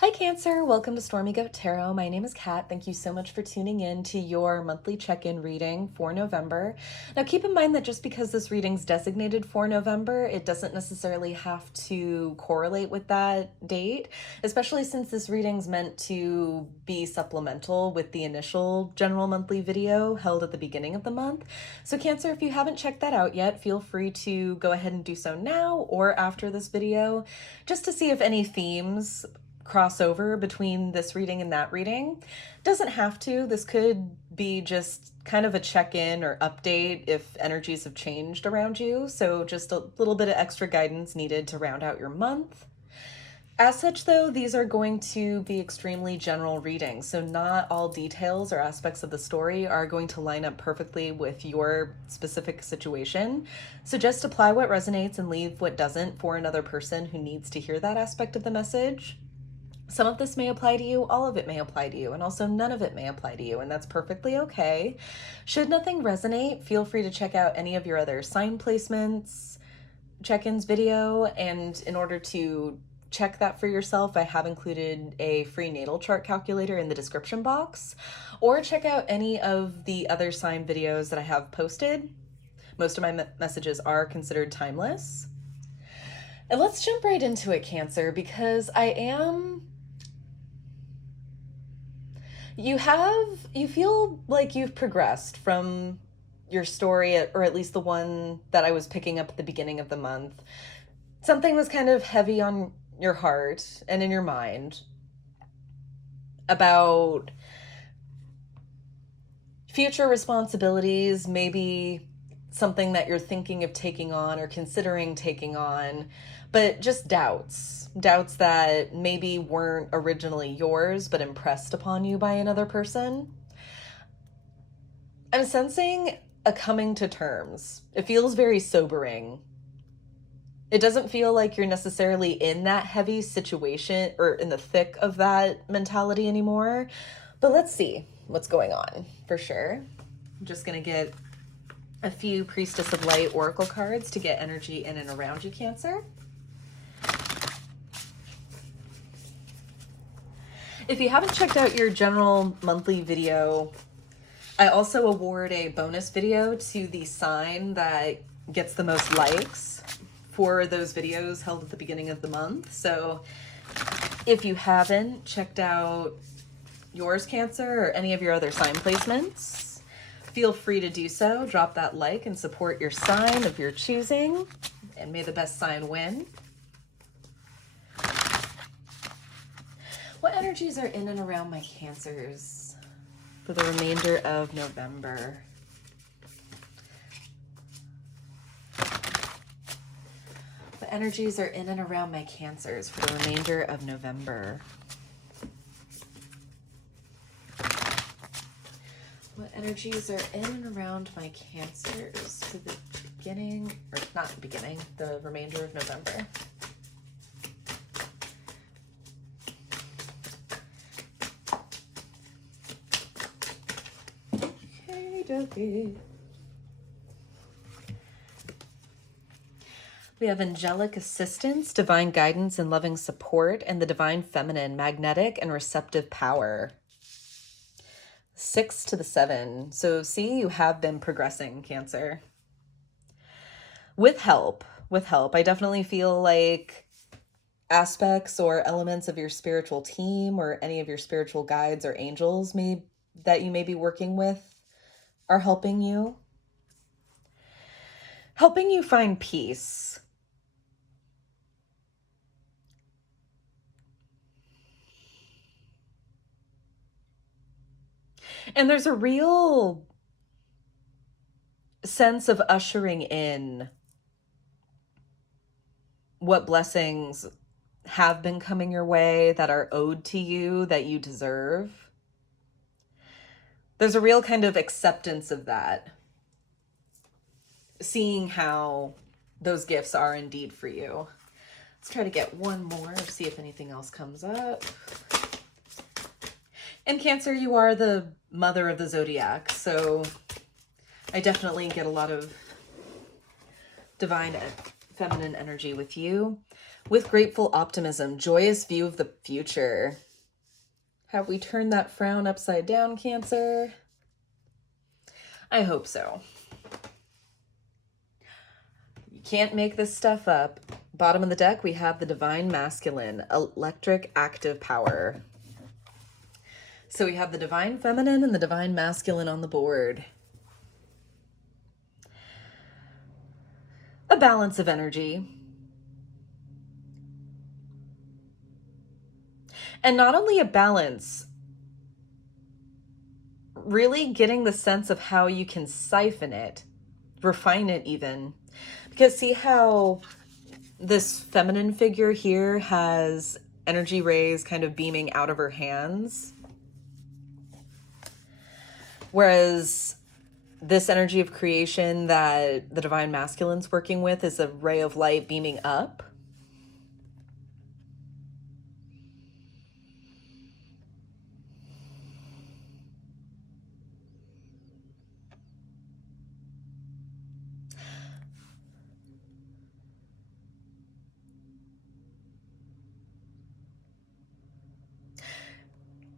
Hi Cancer, welcome to Stormy Goat Tarot. My name is Kat. Thank you so much for tuning in to your monthly check-in reading for November. Now keep in mind that just because this reading's designated for November, it doesn't necessarily have to correlate with that date, especially since this reading's meant to be supplemental with the initial general monthly video held at the beginning of the month. So Cancer, if you haven't checked that out yet, feel free to go ahead and do so now or after this video, just to see if any themes crossover between this reading and that reading. Doesn't have to. This could be just kind of a check-in or update if energies have changed around you. So just a little bit of extra guidance needed to round out your month. As such, though, these are going to be extremely general readings, so not all details or aspects of the story are going to line up perfectly with your specific situation. So just apply what resonates and leave what doesn't for another person who needs to hear that aspect of the message. Some of this may apply to you, all of it may apply to you, and also none of it may apply to you, and that's perfectly okay. Should nothing resonate, feel free to check out any of your other sign placements, check-ins video, and in order to check that for yourself, I have included a free natal chart calculator in the description box, or check out any of the other sign videos that I have posted. Most of my messages are considered timeless. And let's jump right into it, Cancer, because you feel like you've progressed from your story, or at least the one that I was picking up at the beginning of the month. Something was kind of heavy on your heart and in your mind about future responsibilities, maybe something that you're thinking of taking on or considering taking on, but just doubts that maybe weren't originally yours but impressed upon you by another person. I'm sensing a coming to terms. It feels very sobering. It doesn't feel like you're necessarily in that heavy situation or in the thick of that mentality anymore, but let's see what's going on for sure. I'm just gonna get a few Priestess of Light Oracle cards to get energy in and around you, Cancer. If you haven't checked out your general monthly video, I also award a bonus video to the sign that gets the most likes for those videos held at the beginning of the month. So if you haven't checked out yours, Cancer, or any of your other sign placements, feel free to do so. Drop that like and support your sign of your choosing, and may the best sign win. What energies are in and around my Cancers for the remainder of November? What energies are in and around my Cancers for the remainder of November? What energies are in and around my Cancers for the beginning, or not the beginning, the remainder of November? Okay. We have angelic assistance, divine guidance and loving support, and the divine feminine, magnetic and receptive power. 6 to the 7. So see, you have been progressing, Cancer. With help, I definitely feel like aspects or elements of your spiritual team or any of your spiritual guides or angels that you may be working with are helping you find peace. And there's a real sense of ushering in what blessings have been coming your way that are owed to you, that you deserve. There's a real kind of acceptance of that, seeing how those gifts are indeed for you. Let's try to get one more, see if anything else comes up. And Cancer, you are the mother of the zodiac, so I definitely get a lot of divine feminine energy with you. With grateful optimism, joyous view of the future. Have we turned that frown upside down, Cancer? I hope so. You can't make this stuff up. Bottom of the deck, we have the Divine Masculine, electric active power. So we have the Divine Feminine and the Divine Masculine on the board. A balance of energy. And not only a balance, really getting the sense of how you can siphon it, refine it even. Because see how this feminine figure here has energy rays kind of beaming out of her hands? Whereas this energy of creation that the Divine Masculine's working with is a ray of light beaming up.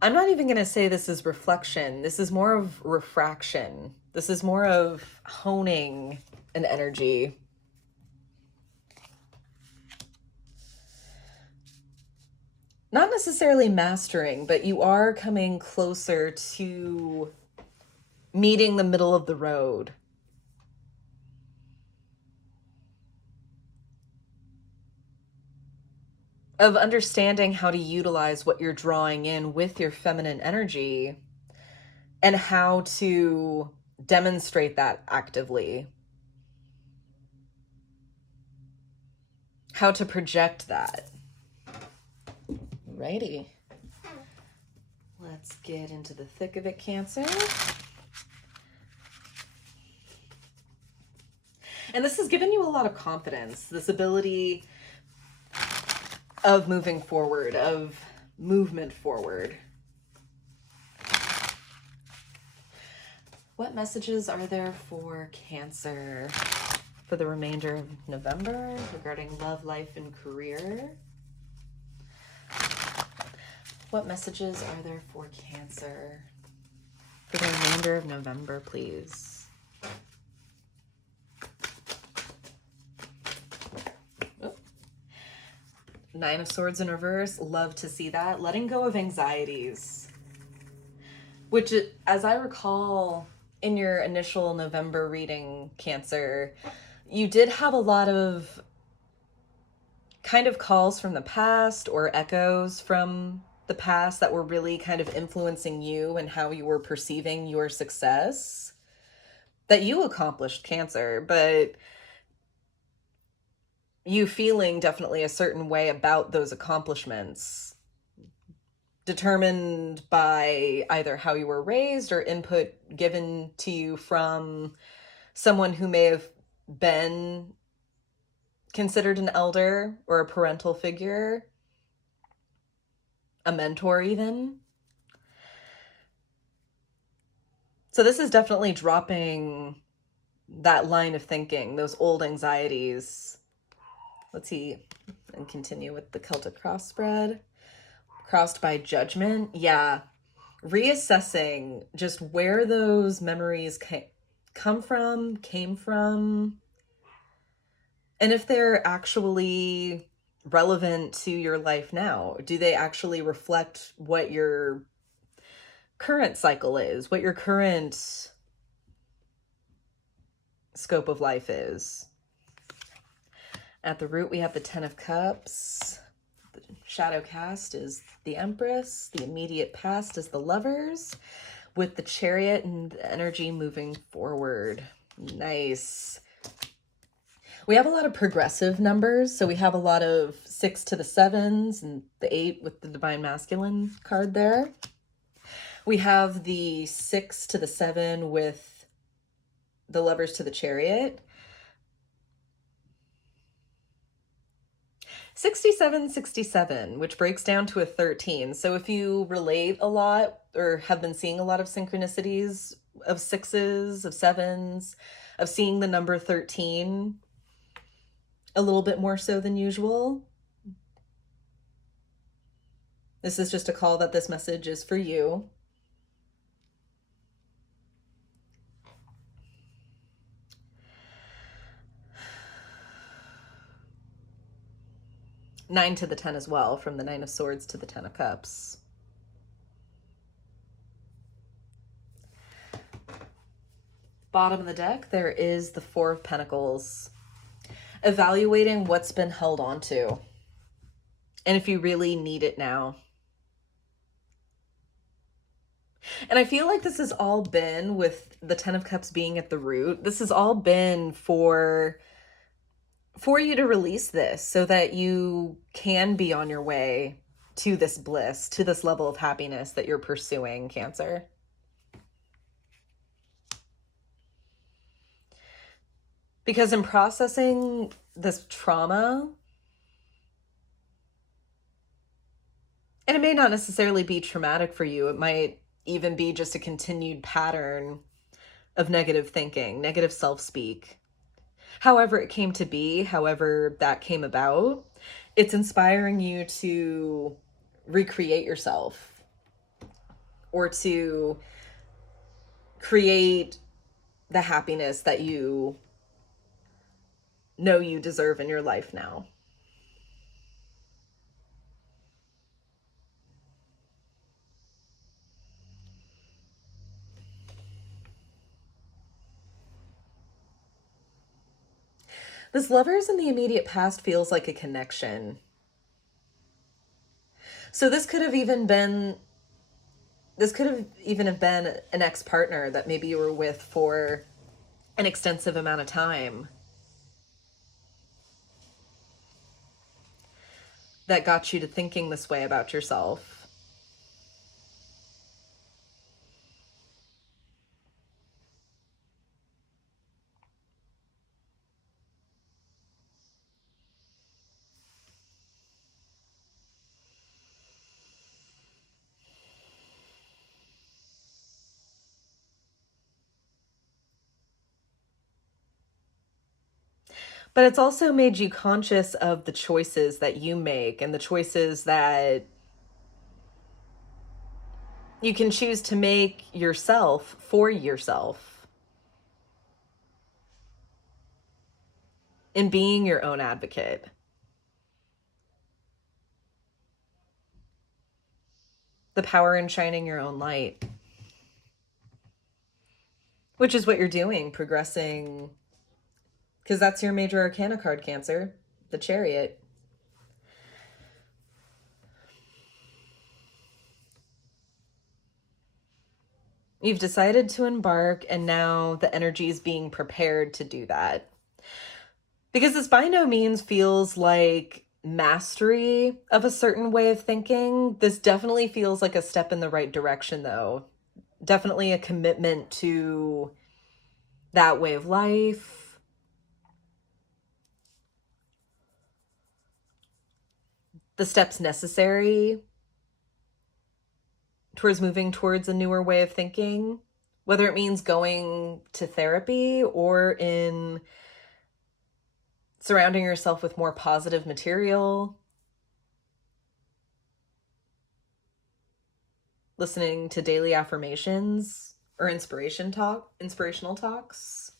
I'm not even going to say this is reflection. This is more of refraction. This is more of honing an energy. Not necessarily mastering, but you are coming closer to meeting the middle of the road. Of understanding how to utilize what you're drawing in with your feminine energy and how to demonstrate that actively. How to project that. Alrighty. Let's get into the thick of it, Cancer. And this has given you a lot of confidence, this ability of moving forward, of movement forward. What messages are there for Cancer for the remainder of November regarding love, life, and career? What messages are there for Cancer for the remainder of November, please? Nine of Swords in reverse. Love to see that. Letting go of anxieties. Which, as I recall, in your initial November reading, Cancer, you did have a lot of kind of calls from the past or echoes from the past that were really kind of influencing you and how you were perceiving your success that you accomplished, Cancer, but you feeling definitely a certain way about those accomplishments, determined by either how you were raised or input given to you from someone who may have been considered an elder or a parental figure, a mentor even. So this is definitely dropping that line of thinking, those old anxieties. Let's see, and continue with the Celtic cross spread. Crossed by judgment. Yeah. Reassessing just where those memories came from, and if they're actually relevant to your life now. Do they actually reflect what your current cycle is, what your current scope of life is? At the root, we have the Ten of Cups. The shadow cast is the Empress. The immediate past is the Lovers, with the Chariot and the energy moving forward. Nice. We have a lot of progressive numbers. So we have a lot of 6 to the 7s and the 8 with the Divine Masculine card there. We have the 6 to the 7 with the Lovers to the Chariot. 6767, which breaks down to a 13. So if you relate a lot or have been seeing a lot of synchronicities of 6s, of 7s, of seeing the number 13 a little bit more so than usual, This is just a call that this message is for you. Nine to the 10 as well, from the Nine of Swords to the 10 of Cups. Bottom of the deck, there is the Four of Pentacles. Evaluating what's been held on to, and if you really need it now. And I feel like this has all been, with the 10 of Cups being at the root, this has all been for you to release this so that you can be on your way to this bliss, to this level of happiness that you're pursuing, Cancer. Because in processing this trauma, and it may not necessarily be traumatic for you, it might even be just a continued pattern of negative thinking, negative self-speak. However it came to be, however that came about, it's inspiring you to recreate yourself or to create the happiness that you know you deserve in your life now. This lovers in the immediate past feels like a connection. So this could have even been an ex-partner that maybe you were with for an extensive amount of time that got you to thinking this way about yourself. But it's also made you conscious of the choices that you make and the choices that you can choose to make yourself for yourself. In being your own advocate. The power in shining your own light. Which is what you're doing, progressing. Because that's your major arcana card, Cancer. The Chariot. You've decided to embark, and now the energy is being prepared to do that. Because this by no means feels like mastery of a certain way of thinking. This definitely feels like a step in the right direction, though. Definitely a commitment to that way of life. The steps necessary towards moving towards a newer way of thinking, whether it means going to therapy or in surrounding yourself with more positive material, listening to daily affirmations or inspirational talks.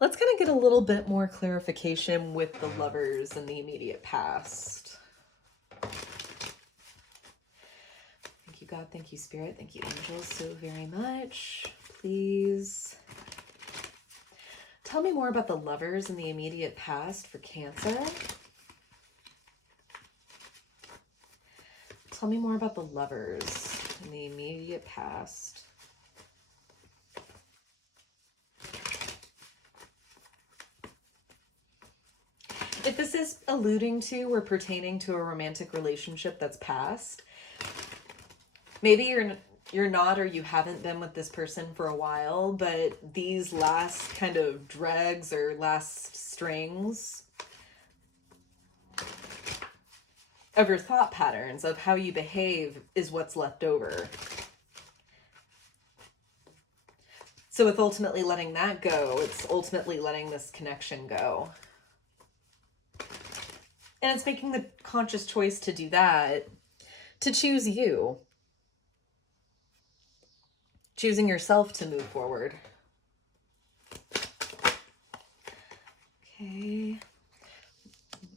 Let's kind of get a little bit more clarification with the lovers in the immediate past. Thank you, God. Thank you, Spirit. Thank you, angels, so very much. Please tell me more about the lovers in the immediate past for Cancer. Tell me more about the lovers in the immediate past. If this is alluding to or pertaining to a romantic relationship that's past, maybe you're not, or you haven't been with this person for a while, but these last kind of dregs or last strings of your thought patterns, of how you behave, is what's left over. So with ultimately letting that go, it's ultimately letting this connection go. And it's making the conscious choice to do that, to choose you, choosing yourself to move forward. Okay.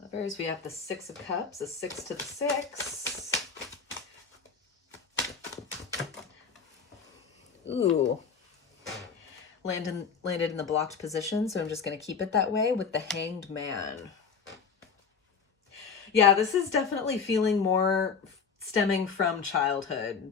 Lovers, we have the Six of Cups, a 6 to the 6. Ooh. Landed in the blocked position, so I'm just going to keep it that way with the Hanged Man. Yeah, this is definitely feeling more stemming from childhood,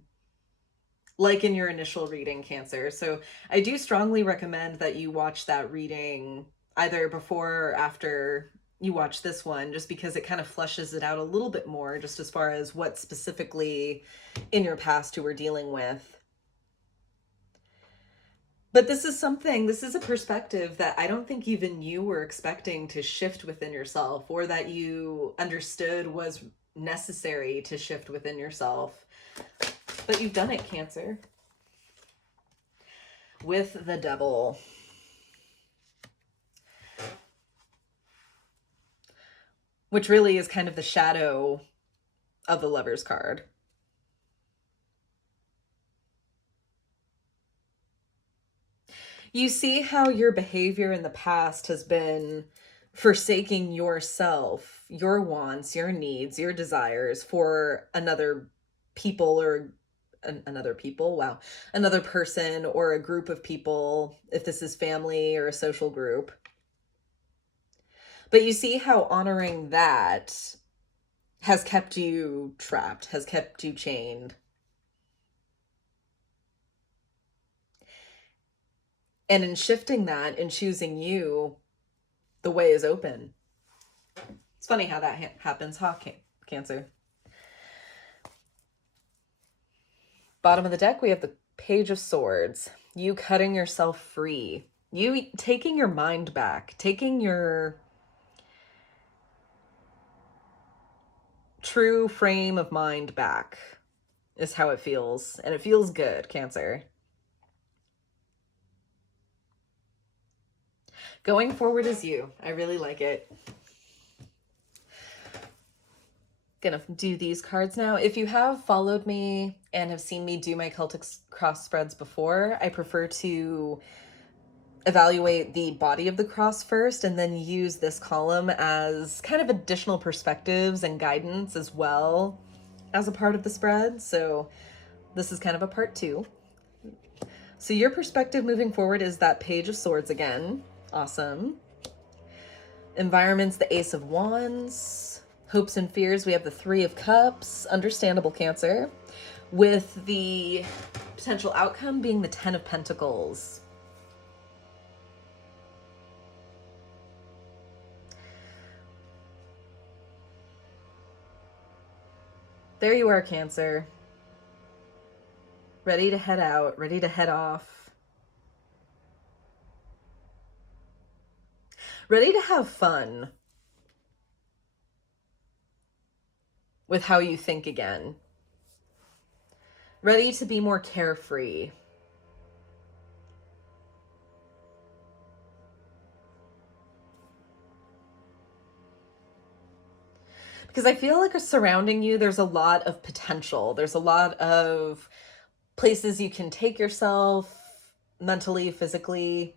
like in your initial reading, Cancer. So I do strongly recommend that you watch that reading either before or after you watch this one, just because it kind of fleshes it out a little bit more, just as far as what specifically in your past you were dealing with. But this is a perspective that I don't think even you were expecting to shift within yourself, or that you understood was necessary to shift within yourself. But you've done it, Cancer. With the Devil. Which really is kind of the shadow of the Lover's card. You see how your behavior in the past has been forsaking yourself, your wants, your needs, your desires for another people, or another person or a group of people, if this is family or a social group. But you see how honoring that has kept you trapped, has kept you chained. And in shifting that and choosing you, the way is open. It's funny how that happens, huh, Cancer? Bottom of the deck, we have the Page of Swords. You cutting yourself free. You taking your mind back, taking your true frame of mind back is how it feels. And it feels good, Cancer. Going forward is you. I really like it. Gonna do these cards now. If you have followed me and have seen me do my Celtic cross spreads before, I prefer to evaluate the body of the cross first and then use this column as kind of additional perspectives and guidance as well as a part of the spread. So this is kind of a part 2. So your perspective moving forward is that Page of Swords again. Awesome. Environments, the Ace of Wands. Hopes and fears, we have the 3 of Cups. Understandable, Cancer. With the potential outcome being the 10 of Pentacles. There you are, Cancer. Ready to head out, ready to head off. Ready to have fun with how you think again. Ready to be more carefree. Because I feel like surrounding you, there's a lot of potential. There's a lot of places you can take yourself mentally, physically.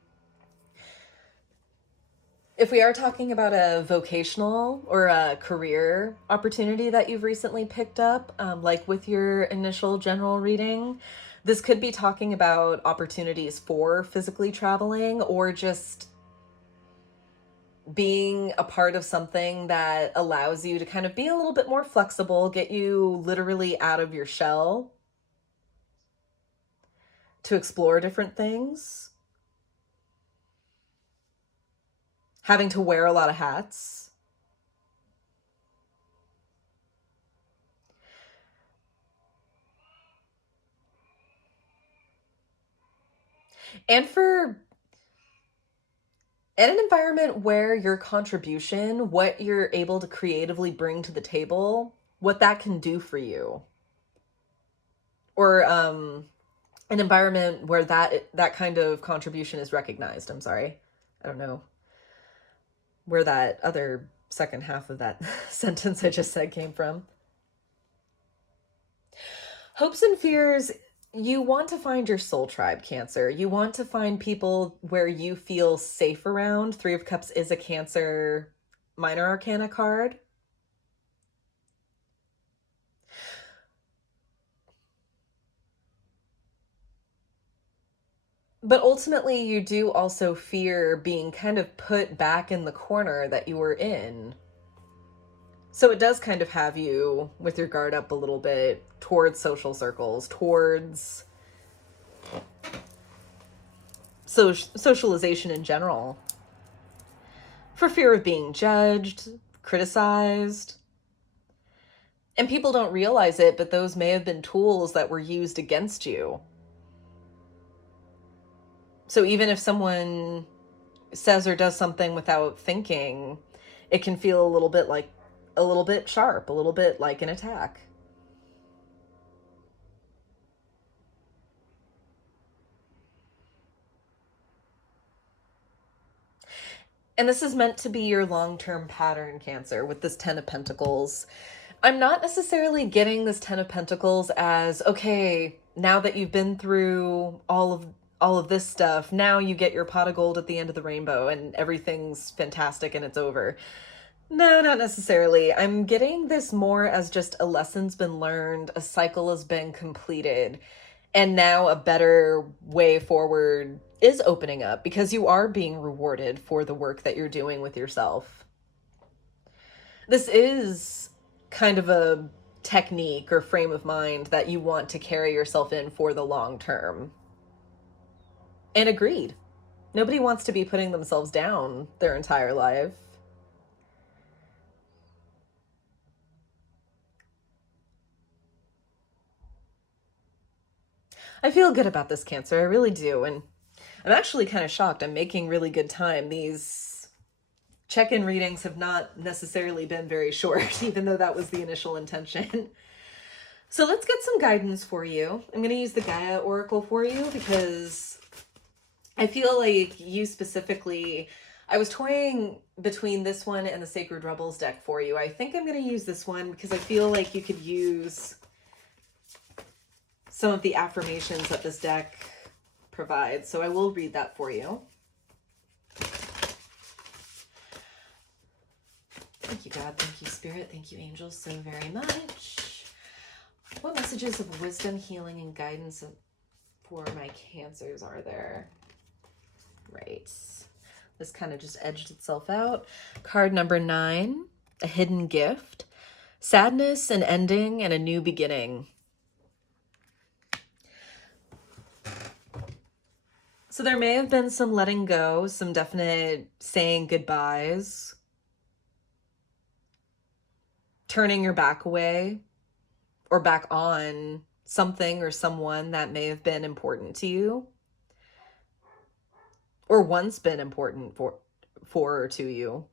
If we are talking about a vocational or a career opportunity that you've recently picked up, like with your initial general reading, this could be talking about opportunities for physically traveling, or just being a part of something that allows you to kind of be a little bit more flexible, get you literally out of your shell to explore different things. Having to wear a lot of hats. And in an environment where your contribution, what you're able to creatively bring to the table, what that can do for you. Or an environment where that kind of contribution is recognized. I'm sorry. I don't know where that other second half of that sentence I just said came from. Hopes and fears, you want to find your soul tribe, Cancer. You want to find people where you feel safe around. Three of Cups is a Cancer minor arcana card. But ultimately, you do also fear being kind of put back in the corner that you were in. So it does kind of have you with your guard up a little bit towards social circles, towards socialization in general, for fear of being judged, criticized. And people don't realize it, but those may have been tools that were used against you. So even if someone says or does something without thinking, it can feel a little bit sharp, a little bit like an attack. And this is meant to be your long-term pattern, Cancer, with this 10 of Pentacles. I'm not necessarily getting this 10 of Pentacles as, okay, now that you've been through all of this stuff, now you get your pot of gold at the end of the rainbow and everything's fantastic and it's over. No, not necessarily. I'm getting this more as just a lesson's been learned, a cycle has been completed, and now a better way forward is opening up because you are being rewarded for the work that you're doing with yourself. This is kind of a technique or frame of mind that you want to carry yourself in for the long term. And agreed. Nobody wants to be putting themselves down their entire life. I feel good about this, Cancer. I really do. And I'm actually kind of shocked. I'm making really good time. These check-in readings have not necessarily been very short, even though that was the initial intention. So let's get some guidance for you. I'm going to use the Gaia Oracle for you because I feel like you specifically, I was toying between this one and the Sacred Rebels deck for you. I think I'm going to use this one because I feel like you could use some of the affirmations that this deck provides. So I will read that for you. Thank you, God. Thank you, Spirit. Thank you, angels, so very much. What messages of wisdom, healing, and guidance for my Cancers are there? Right. This kind of just edged itself out. Card number 9, a hidden gift. Sadness, an ending, and a new beginning. So there may have been some letting go, some definite saying goodbyes, turning your back away or back on something or someone that may have been important to you or once been important for or to you.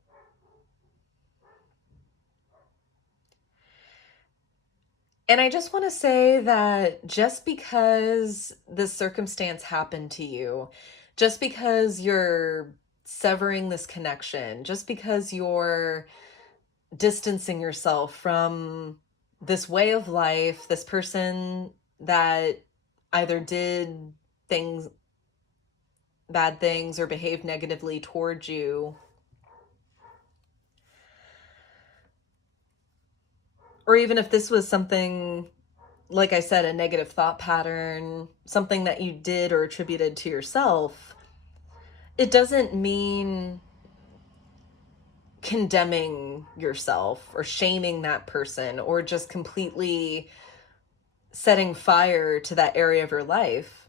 And I just want to say that just because this circumstance happened to you, just because you're severing this connection, just because you're distancing yourself from this way of life, this person that either did things, bad things, or behaved negatively towards you, or even if this was something, like I said, a negative thought pattern, something that you did or attributed to yourself, it doesn't mean condemning yourself or shaming that person or just completely setting fire to that area of your life.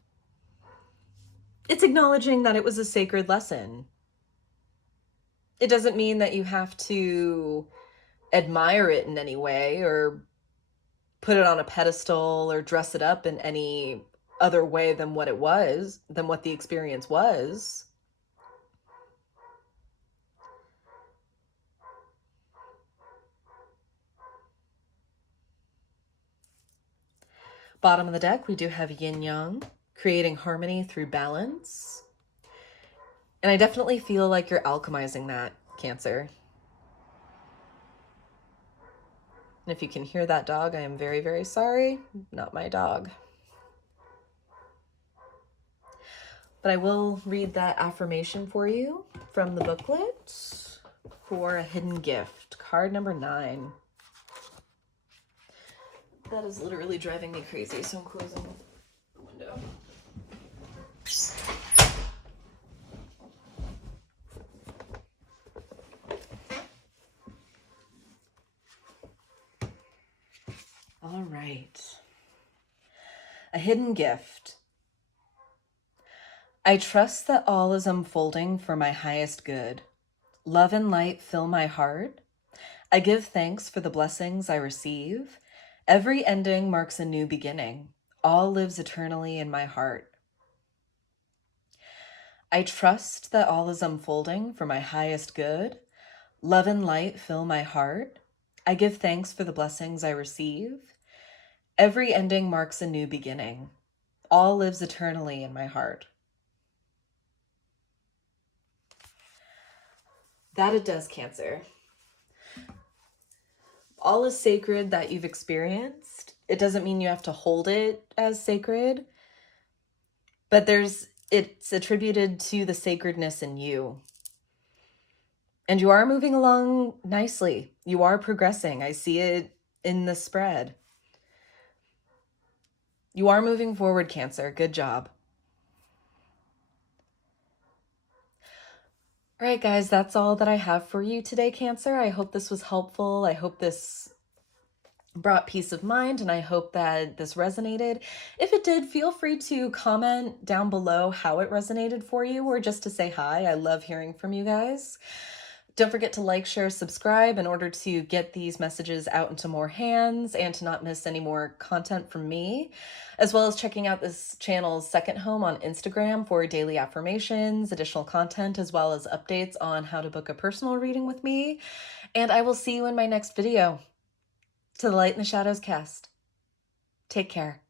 It's acknowledging that it was a sacred lesson. It doesn't mean that you have to admire it in any way or put it on a pedestal or dress it up in any other way than what it was, than what the experience was. Bottom of the deck, we do have yin yang, creating harmony through balance. And I definitely feel like you're alchemizing that, Cancer. And if you can hear that dog, I am very, very sorry. Not my dog. But I will read that affirmation for you from the booklet for a hidden gift. Card number 9. That is literally driving me crazy, so I'm closing the window. All right. A hidden gift. I trust that all is unfolding for my highest good. Love and light fill my heart. I give thanks for the blessings I receive. Every ending marks a new beginning. All lives eternally in my heart. I trust that all is unfolding for my highest good. Love and light fill my heart. I give thanks for the blessings I receive. Every ending marks a new beginning. All lives eternally in my heart. That it does, Cancer. All is sacred that you've experienced. It doesn't mean you have to hold it as sacred, but it's attributed to the sacredness in you. And you are moving along nicely. You are progressing. I see it in the spread. You are moving forward, Cancer. Good job. All right, guys, that's all that I have for you today, Cancer. I hope this was helpful. I hope this brought peace of mind, and I hope that this resonated. If it did, feel free to comment down below how it resonated for you, or just to say hi. I love hearing from you guys. Don't forget to like, share, subscribe in order to get these messages out into more hands and to not miss any more content from me, as well as checking out this channel's second home on Instagram for daily affirmations, additional content, as well as updates on how to book a personal reading with me. And I will see you in my next video. To the Light in the Shadows cast. Take care.